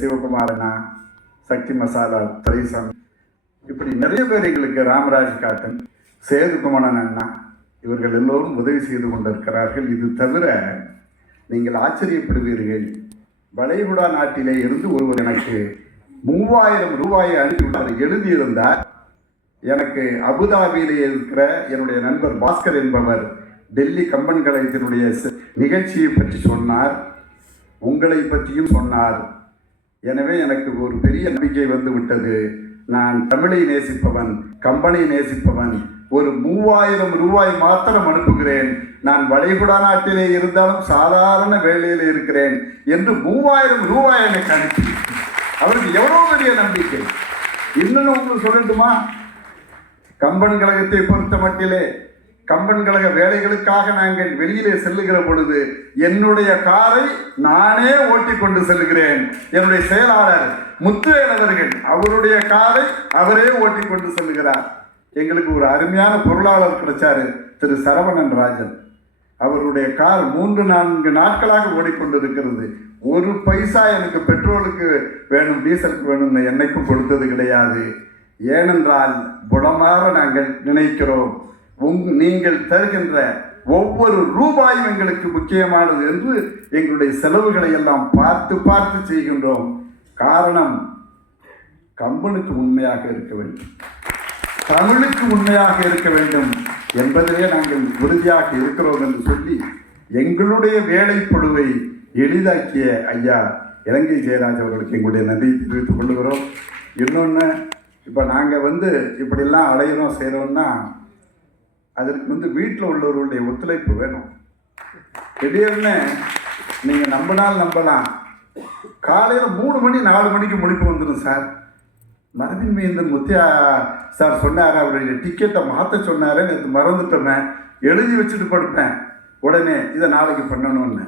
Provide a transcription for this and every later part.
சிவகுமாரனா சக்தி மசாலா துரைசாமி. இப்படி நிறைய பேர் எங்களுக்கு ராமராஜ் காட்டன் சேதுகுமணன் அண்ணா இவர்கள் எல்லோரும் உதவி செய்து கொண்டிருக்கிறார்கள். இது தவிர நீங்கள் ஆச்சரியப்படுவீர்கள். வளைகுடா நாட்டிலே இருந்து ஒருவர் எனக்கு மூவாயிரம் ரூபாயை அனுப்பிவிட்டார் எழுதியிருந்தார் எனக்கு அபுதாபியிலே இருக்கிற என்னுடைய நண்பர் பாஸ்கர் என்பவர் டெல்லி கம்பன் கழகத்தினுடைய நிகழ்ச்சியை பற்றி சொன்னார். உங்களை பற்றியும் சொன்னார். எனவே எனக்கு ஒரு பெரிய நம்பிக்கை வந்து விட்டது. நான் தமிழை நேசிப்பவன் கம்பனை நேசிப்பவன் ஒரு மூவாயிரம் ரூபாய் மாத்திரம் அனுப்புகிறேன். நான் வளைகுடா நாட்டிலே இருந்தாலும் சாதாரண வேலையில் இருக்கிறேன் என்று மூவாயிரம் ரூபாய் எனக்கு அனுப்பி. அவருக்கு எவ்வளோ பெரிய நம்பிக்கை? இன்னும் உங்களுக்கு சொல்லட்டுமா? கம்பன் கழகத்தை பொறுத்த மட்டிலே கம்பன் கழக வேலைகளுக்காக நாங்கள் வெளியிலே செல்லுகிற பொழுது என்னுடைய காரை நானே ஓட்டி கொண்டு செல்கிறேன் என்னுடைய செயலாளர் முத்துவேல் அவர்கள் அவருடைய காரை அவரே ஓட்டி கொண்டு செல்கிறார் எங்களுக்கு ஒரு அருமையான பொருளாளர் கிடைச்சாரு திரு சரவணன் ராஜன். அவருடைய கார் மூன்று நான்கு நாட்களாக ஓடிக்கொண்டிருக்கிறது. ஒரு பைசா எனக்கு பெட்ரோலுக்கு வேணும் டீசலுக்கு வேணும்னு என்னைக்கும் கொடுத்தது கிடையாது. ஏனென்றால் புடமாற நாங்கள் நினைக்கிறோம். உங் நீங்கள் தருகின்ற ஒவ்வொரு ரூபாயும் எங்களுக்கு முக்கியமானது என்று எங்களுடைய செலவுகளை எல்லாம் பார்த்து பார்த்து செய்கின்றோம். காரணம் கம்பனுக்கு உண்மையாக இருக்க வேண்டும். தமிழுக்கு உண்மையாக இருக்க வேண்டும் என்பதிலே நாங்கள் உறுதியாக இருக்கிறோம் என்று சொல்லி எங்களுடைய வேலைப்பழுவை எளிதாக்கிய ஐயா இலங்கை ஜெயராஜ் அவர்களுக்கு எங்களுடைய நன்றியை தெரிவித்துக் கொள்கிறோம். இன்னொன்று இப்போ நாங்கள் வந்து இப்படிலாம் அலையிறோம் செய்கிறோம்னா அதற்கு வந்து வீட்டில் உள்ளவர்களுடைய ஒத்துழைப்பு வேணும். திடீர்னு நீங்கள் நம்பினால் நம்பலாம். காலையில் மூணு மணி நாலு மணிக்கு முடிப்பு வந்துடும் சார். மரபின் மைந்தன் முத்தியா சார் சொன்னார்? அவருடைய டிக்கெட்டை மாற்ற சொன்னார் நேற்று மறந்துட்டோமே. எழுதி வச்சுட்டு படுப்பேன். உடனே இதை நாளைக்கு பண்ணணும்னு.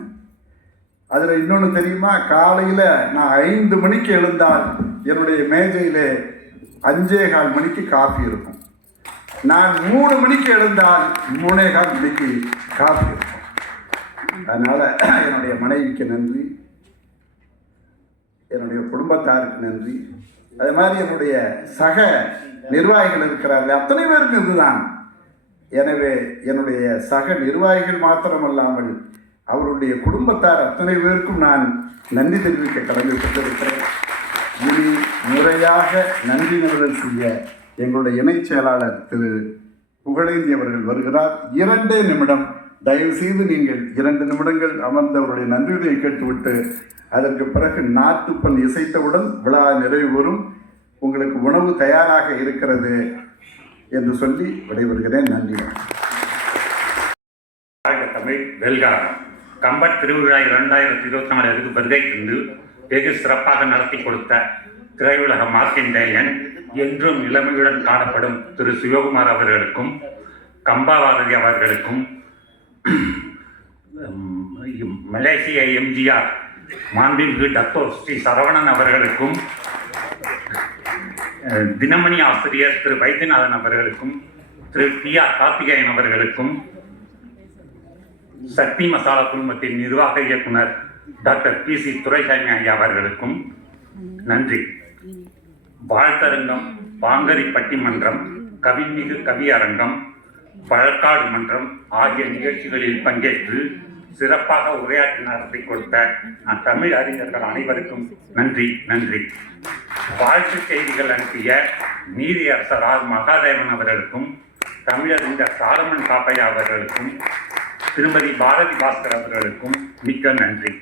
அதில் இன்னொன்று தெரியுமா? காலையில் நான் ஐந்து மணிக்கு எழுந்தால் என்னுடைய மேஜையிலே அஞ்சே கால் மணிக்கு காஃபி இருக்கும். நான் மூணு மணிக்கு எழுந்தால் மூணே கால் மணிக்கு காஃபி இருக்கும் அதனால் என்னுடைய மனைவிக்கு நன்றி. என்னுடைய குடும்பத்தாருக்கு நன்றி. அது மாதிரி என்னுடைய சக நிர்வாகிகள் இருக்கிறார்கள் அத்தனை பேருக்கு இதுதான். எனவே என்னுடைய சக நிர்வாகிகள் மாத்திரமல்லாமல் அவருடைய குடும்பத்தார் அத்தனை பேருக்கும் நான் நன்றி தெரிவிக்க கடமைப்பட்டிருக்கிறேன். இனி முறையாக நன்றி நிறுவனம் செய்ய எங்களுடைய இணைச் செயலாளர் திரு புகழேந்தி அவர்கள் வருகிறார். இரண்டே நிமிடம். தயவு செய்து நீங்கள் இரண்டு நிமிடங்கள் அமர்ந்தவருடைய நன்றியுரையை கேட்டுவிட்டு அதற்கு பிறகு நாட்டுப்பண் இசைத்தவுடன் விழா நிறைவு பெறும். உங்களுக்கு உணவு தயாராக இருக்கிறது என்று சொல்லி விடைபெறுகிறேன். நன்றி. தமிழ் வெல்காரம் கம்பட் திருவிழா இரண்டாயிரத்தி இருபத்தி நாலு நாலுக்கு வருகை தந்து வெகு சிறப்பாக நடத்தி கொடுத்த திரையுலக மார்க்கிண்டேயன் என்றும் இளமையுடன் காணப்படும் திரு சிவகுமார் அவர்களுக்கும் கம்பாவாரதி அவர்களுக்கும் மலேசிய எம்ஜிஆர் மாண்பின்கு டத்தோ ஸ்ரீ சரவணன் அவர்களுக்கும் தினமணி ஆசிரியர் திரு வைத்தியநாதன் அவர்களுக்கும் திரு டி ஆர் கார்த்திகேயன் அவர்களுக்கும் சக்தி மசாலா குழுமத்தின் நிர்வாக இயக்குனர் டாக்டர் பி சி துரைசாமி ஐயா அவர்களுக்கும் நன்றி. வாழ்த்தரங்கம் பாங்கரி பட்டிமன்றம் கவிமிகு கவியரங்கம் பழக்காடு மன்றம் ஆகிய நிகழ்ச்சிகளில் பங்கேற்று சிறப்பாக உரையாற்றி நடத்தி கொடுத்த நான் தமிழ் அறிஞர்கள் அனைவருக்கும் நன்றி நன்றி. வாழ்த்து செய்திகள் அனுப்பிய நீதியரசர் ஆர் மகாதேவன் அவர்களுக்கும் தமிழறிஞர் சாலமன் காப்பையா அவர்களுக்கும் திருமதி பாரதி பாஸ்கர் அவர்களுக்கும் மிக்க நன்றி.